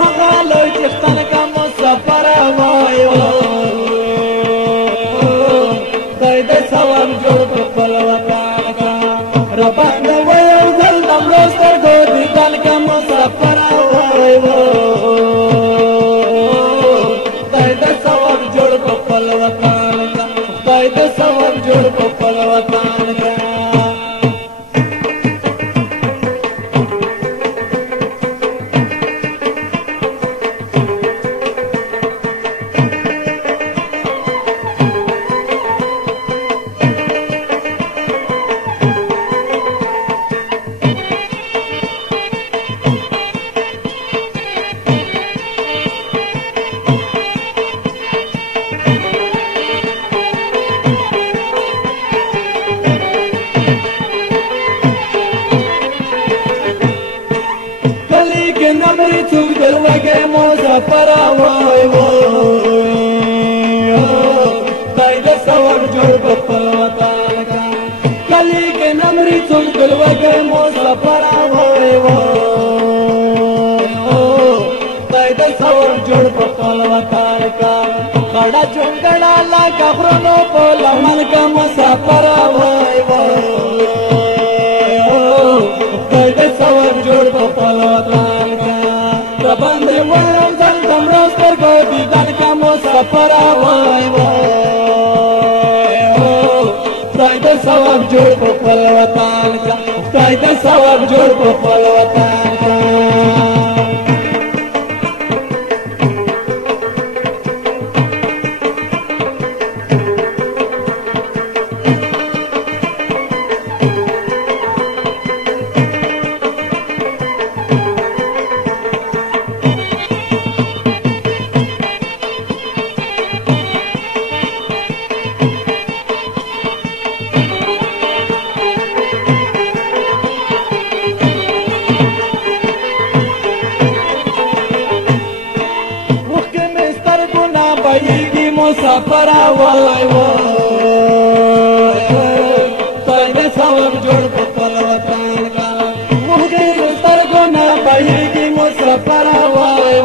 هغه لوی چښتن کا مسافر وای خدای دې ثواب جوړ په خپل وطن کا رباندې وای زل نمرو سترګو دیدن کا مسافر وای خدای دې ثواب جوړ په خپل وطن کا خدای دې ثواب جوړ په خپل وطن کا نمری څوک دل وګه مسافر وای خدای دې ثواب جوړ په خپل وطن کا کلی کې نمری څوک دل وګه مسافر وای خدای دې ثواب جوړ په خپل وطن کا خړا چونګړا لا کخرونو په لمن کا مسافر وای خدای دې ثواب جوړ په خپل وطن کا رباندې وای زل تمرو سترګو دیدن کا مسافر وای خدای دې ثواب جوړ په خپل وطن کا خدای دې ثواب جوړ په خپل وطن کا مسافر وای خدای دې ثواب جوړ په خپل وطن کا موږ سترګو نه پایږي مسافر وای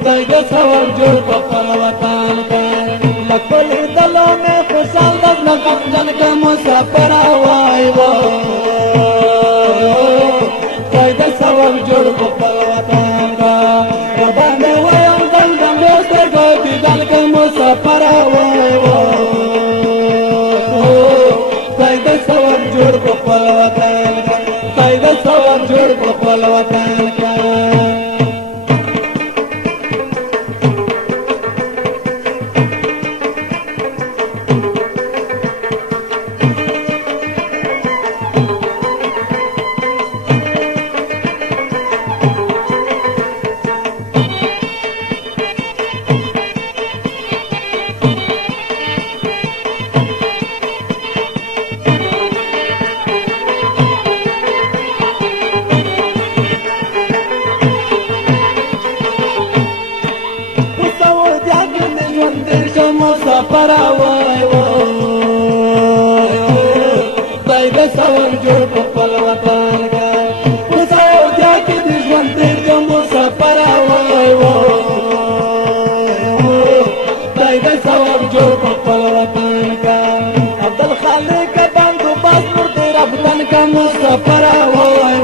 خدای دې ثواب جوړ په خپل وطن کا لکل دلو میں خوشال دز نه غمجن کا مسافر وای خدای دې ثواب جوړ په خپل وطن کا رباندې مسافر وای خدای دې ثواب جوړ په خپل وطن کا خدای دې ثواب جوړ په خپل وطن کا مسافر وای خدای دې ثواب جوړ په خپل وطن کا سعودیا کې د ژوند تیر جو مسافر وای خدای دې ثواب جوړ په خپل وطن کا عبدالخالق بندوبست پر تیر افغان کا مسافر وای